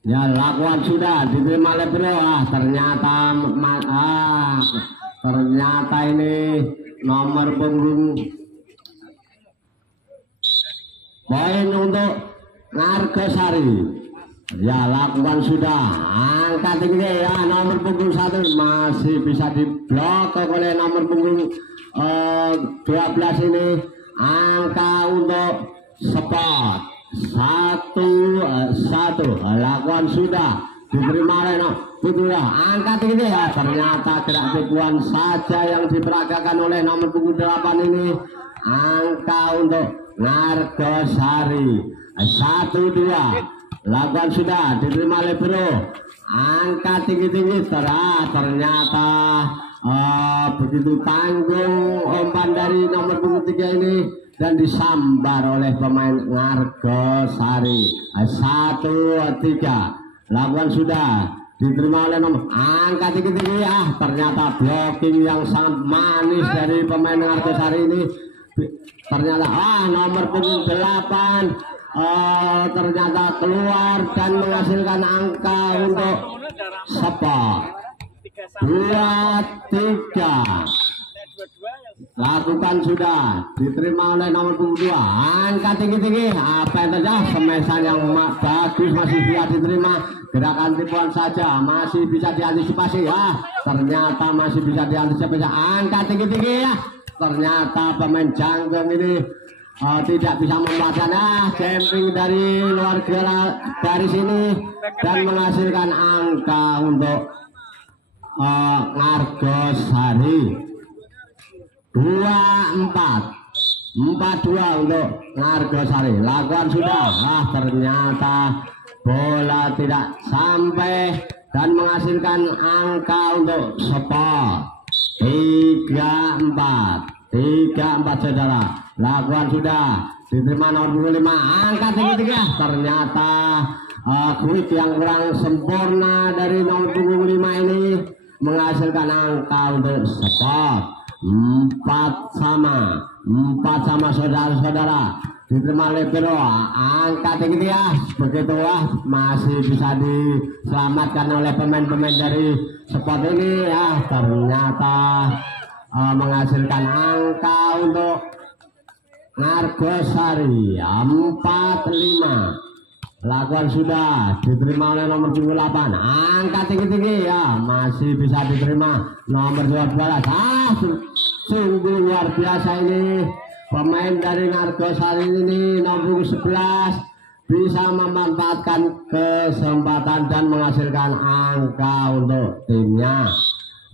Ya, lakukan sudah diterima oleh beliau. Ternyata ini nomor punggung poin untuk Ngargosari. Ya, lakukan sudah angka tinggi ya, nomor punggung 1 masih bisa diblok oleh nomor punggung 12 ini. Angka untuk spot 1-1 lakukan sudah diterima oleh Putra. Angka tinggi ya, ternyata gerak tipuan saja yang diperagakan oleh nomor punggung 8 ini. Angka untuk Ngargosari 1-2 lakukan sudah diterima oleh Bro. Angka tinggi-tinggi ternyata begitu tanggung umpan dari nomor punggung 3 ini dan disambar oleh pemain Ngargosari. 1-3 lakukan sudah diterima oleh nomor angka tinggi-tinggi ternyata blocking yang sangat manis dari pemain Ngargosari ini. Ternyata nomor punggung 8 ternyata keluar dan menghasilkan angka untuk spot 2-3 lakukan sudah diterima oleh nomor punggung 2. Angka tinggi-tinggi apa yang terjadi, semesan yang bagus masih bisa diterima. Gerakan tipuan saja masih bisa diantisipasi ternyata masih bisa diantisipasi. Angka tinggi-tinggi ternyata pemain Jangkung ini tidak bisa memuaskan camping dari luar dari sini dan menghasilkan angka untuk Ngargosari 2-4 4-2 untuk Ngargosari. Lakukan sudah ternyata bola tidak sampai dan menghasilkan angka untuk spot 3-4 saudara. Lakukan sudah diterima nomor 25. Angka tinggi-tinggi ternyata quick yang kurang sempurna dari nomor 25 ini menghasilkan angka untuk spot 4-4 saudara-saudara. Diterima oleh Bro. Angka tinggi-tinggi begitu masih bisa diselamatkan oleh pemain-pemain dari spot ini ternyata menghasilkan angka untuk Ngargosari 4-5. Lakukan sudah diterima oleh nomor 8. Angka tinggi-tinggi masih bisa diterima nomor 12. Sungguh luar biasa ini pemain dari Ngargosari ini nomor 11 bisa memanfaatkan kesempatan dan menghasilkan angka untuk timnya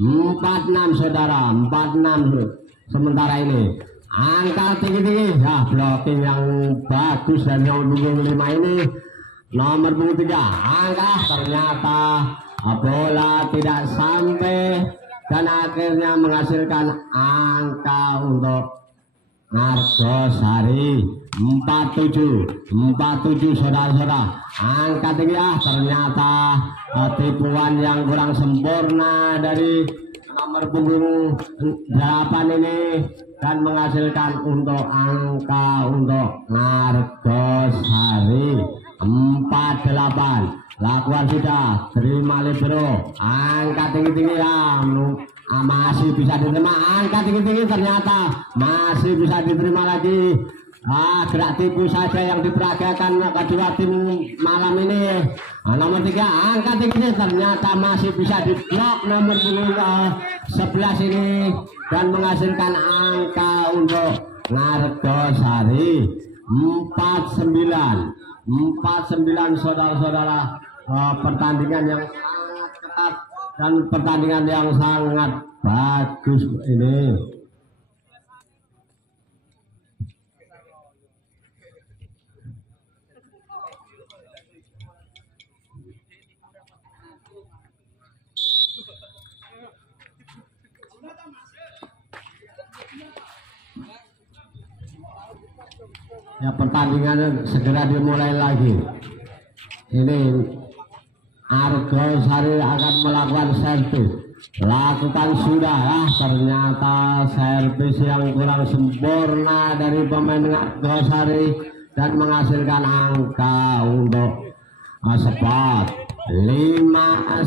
4-6 saudara. 4-6 sementara ini. Angka tinggi-tinggi blocking yang bagus dari nomor punggung 5 ini. Nomor punggung 3 angka ternyata bola tidak sampai dan akhirnya menghasilkan angka untuk Ngargosari 47 saudara-saudara. Angka tinggi ternyata tipuan yang kurang sempurna dari nomor punggung 8 ini dan menghasilkan untuk angka untuk Ngargosari 48. Lakukan sudah terima libero. Angka tinggi-tinggi masih bisa diterima. Angka tinggi-tinggi ternyata masih bisa diterima lagi. Gerak tipu saja yang diperagakan kedua tim malam ini. Nomor 3 angka tinggi ternyata masih bisa diblok nomor punggung 11 ini dan menghasilkan angka untuk Ngargosari 49 saudara-saudara. Pertandingan yang sangat ketat dan pertandingan yang sangat bagus ini. Ya, pertandingan segera dimulai lagi. Ini Ngargosari akan melakukan servis. Lakukan sudah ternyata servis yang kurang sempurna dari pemain Ngargosari dan menghasilkan angka untuk Spot 59.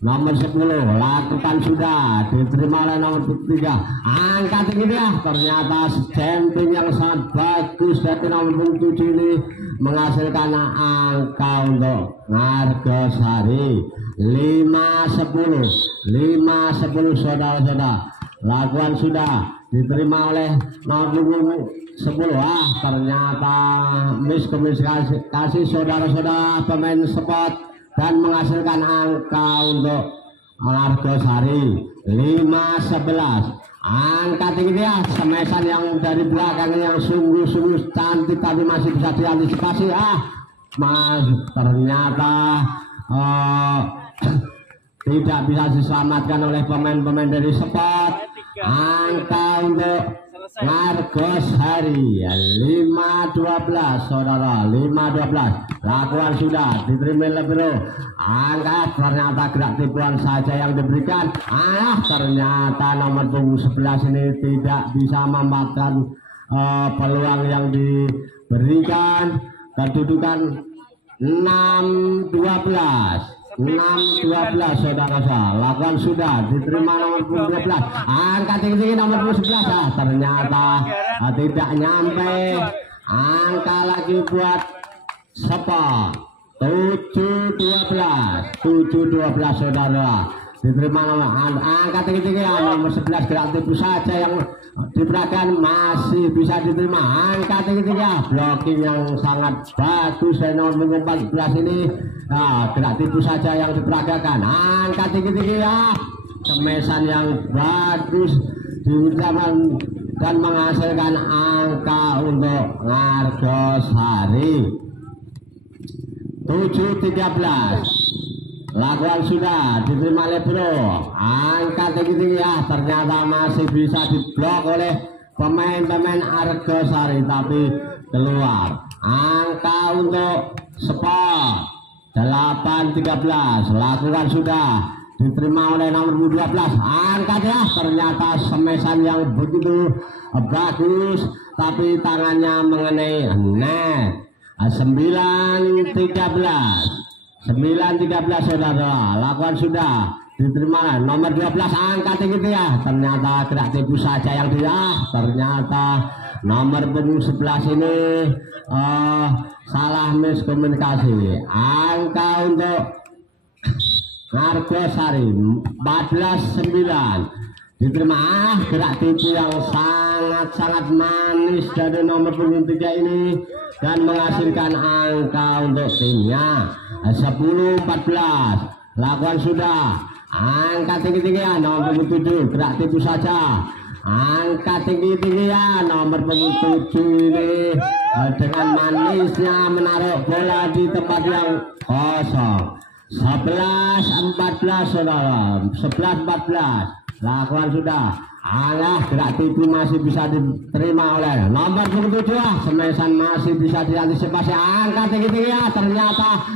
Nomor 10 lakukan sudah, diterima oleh nomor 3. Angkat tinggi dia, ternyata jumping yang sangat bagus dari nomor 7 ini menghasilkan angka untuk Margosari 5-10 saudara-saudara. Lakukan sudah, diterima oleh nomor 10. Ternyata miskomunikasi saudara-saudara pemain spot dan menghasilkan angka untuk Margosari 5-11. Angka tinggi dia, semesan yang dari belakang yang sungguh-sungguh cantik tapi masih bisa diantisipasi. Mas ternyata tidak bisa diselamatkan oleh pemain-pemain dari spot. Angka untuk Margosari 5-12 saudara, 5-12. Lakukan sudah, diterima lebih. Angka ternyata gerak tipuan saja yang diberikan. Ternyata nomor punggung 11 ini tidak bisa memanfaatkan peluang yang diberikan. Kedudukan 6-12 saudara-saudara. Lakukan sudah, diterima nomor 12. Angka tinggi nomor 11. Ternyata tidak nyampe. Angka lagi buat Spot 7-12 saudara. Diterima nomor angka tinggi nomor 11 gerak tipu saja yang diperagakan masih bisa diterima. Angka tinggi blocking yang sangat bagus dari nomor 14 ini. Gerak tipu saja yang diperagakan. Angka tinggi semesan yang bagus diucapkan dan menghasilkan angka untuk Margosari 7-13. Lakukan sudah, diterima Lebro. Angka tinggi ternyata masih bisa diblok oleh pemain-pemain Margosari tapi keluar. Angka untuk Spot 8-13. Lakukan sudah, diterima oleh nomor 12. Angka dia, ternyata semesan yang begitu bagus tapi tangannya mengenai net. 9-13 saudara. Lakukan sudah, diterima nomor 12. Angka tinggi ternyata gerak tipu saja yang dia. Ternyata nomor punggung 11 ini salah miskomunikasi. Angka untuk Margosari 14-9. Diterima gerak tipu yang sangat-sangat manis dari nomor punggung 3 ini dan menghasilkan angka untuk timnya 10-14. Lakukan sudah, angka tinggi nomor punggung 7 gerak tipu saja. Angka tinggi nomor punggung 7 ini dengan manisnya menaruh bola di tempat yang kosong. 11-14 saudara, 11-14. Lakukan sudah, gerak tipu masih bisa diterima oleh nomor 7. Semesan masih bisa diantisipasi. Angka tinggi ternyata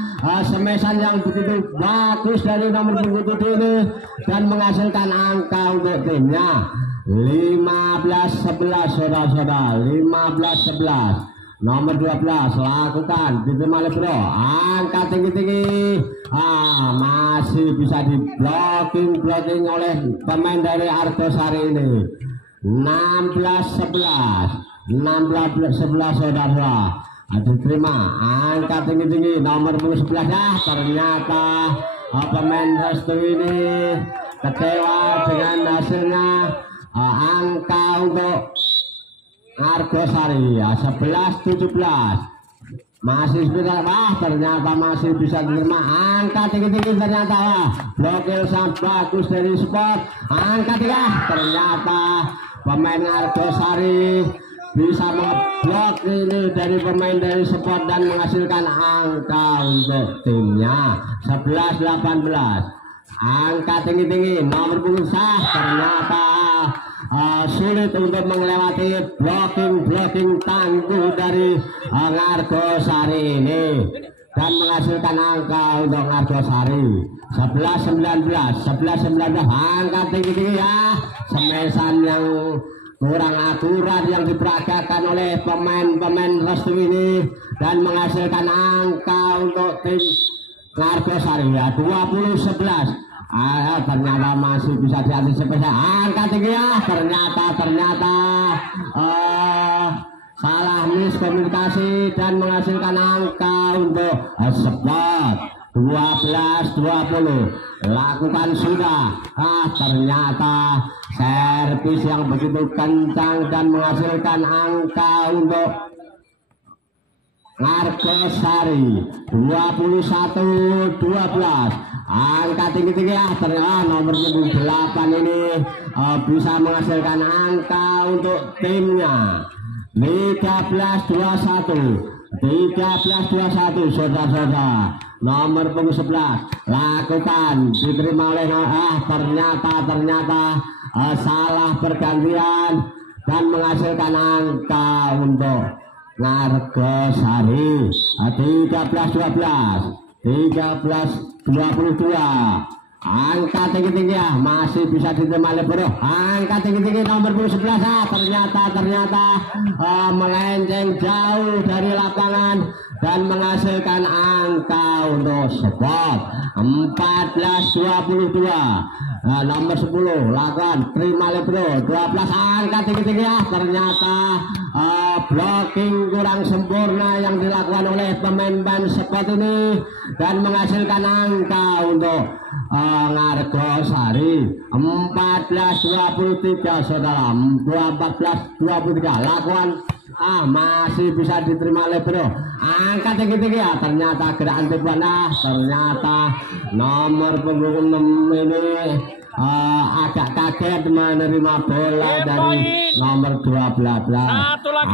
semesan yang begitu bagus dari nomor 7 ini dan menghasilkan angka untuk timnya 15-11 saudara-saudara. 15-11. Nomor 12 lakukan, diterima Lebro. Angka tinggi masih bisa di blocking oleh pemain dari Margosari ini. 16-11 saudara. Diterima angka tinggi nomor 11. Ternyata pemain Restu ini kecewa dengan hasilnya. Angka untuk Margosari 11-17 masih bisa, ternyata masih bisa diterima. Angka tinggi ternyata blokir sangat bagus dari Spot. Angka 3 ternyata pemain Margosari bisa memblok ini dari pemain dari Spot dan menghasilkan angka untuk timnya 11-18. Angka tinggi nomor punggung ternyata sulit untuk melewati blocking tangguh dari Margosari ini dan menghasilkan angka untuk Margosari 11-19. Angka tinggi semesan yang kurang akurat yang diperagakan oleh pemain-pemain restu ini dan menghasilkan angka untuk tim Ngargosari ya 20-11. Ternyata masih bisa diantisipasi angka tinggi ya, ternyata salah miskomunikasi dan menghasilkan angka untuk spot 12-20. Lakukan sudah. Ternyata servis yang begitu kencang dan menghasilkan angka untuk Ngargosari 21-12. Angka tinggi-tinggi ya, ternyata nomor 8 ini bisa menghasilkan angka untuk timnya 13-21 saudara-saudara. Nomor punggung 11 lakukan diterima oleh ternyata salah pergantian dan menghasilkan angka untuk Ngargosari 13-22. Angka tinggi-tinggi ya, masih bisa diterima oleh Bro. Angka tinggi-tinggi nomor 11 ternyata melenceng jauh dari lapangan dan menghasilkan angka untuk spot 14-22. Nomor 10 lakukan terima oleh Bro 12. Angka tinggi-tinggi ya, ternyata blocking kurang sempurna yang dilakukan oleh pemain spot ini dan menghasilkan angka untuk Ngargosari 14-23 saudara. 14-23 lakukan masih bisa diterima oleh Bro. Angka tinggi-tinggi ya, ternyata gerakan tipuan ternyata nomor punggung 6 ini agak kaget menerima bola dari nomor 12.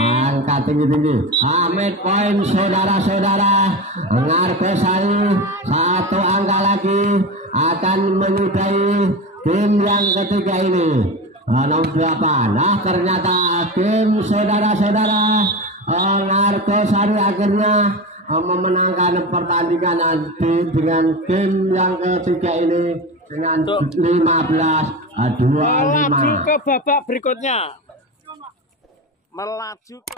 Angka tinggi-tinggi. Mid point saudara-saudara. Ngargosari satu angka lagi akan menyudahi game yang ketiga ini. Nomor 8. Ternyata game saudara-saudara Ngargosari akhirnya memenangkan pertandingan nanti dengan game yang ketiga ini dengan 15-25. Melaju ke babak berikutnya. Melaju ke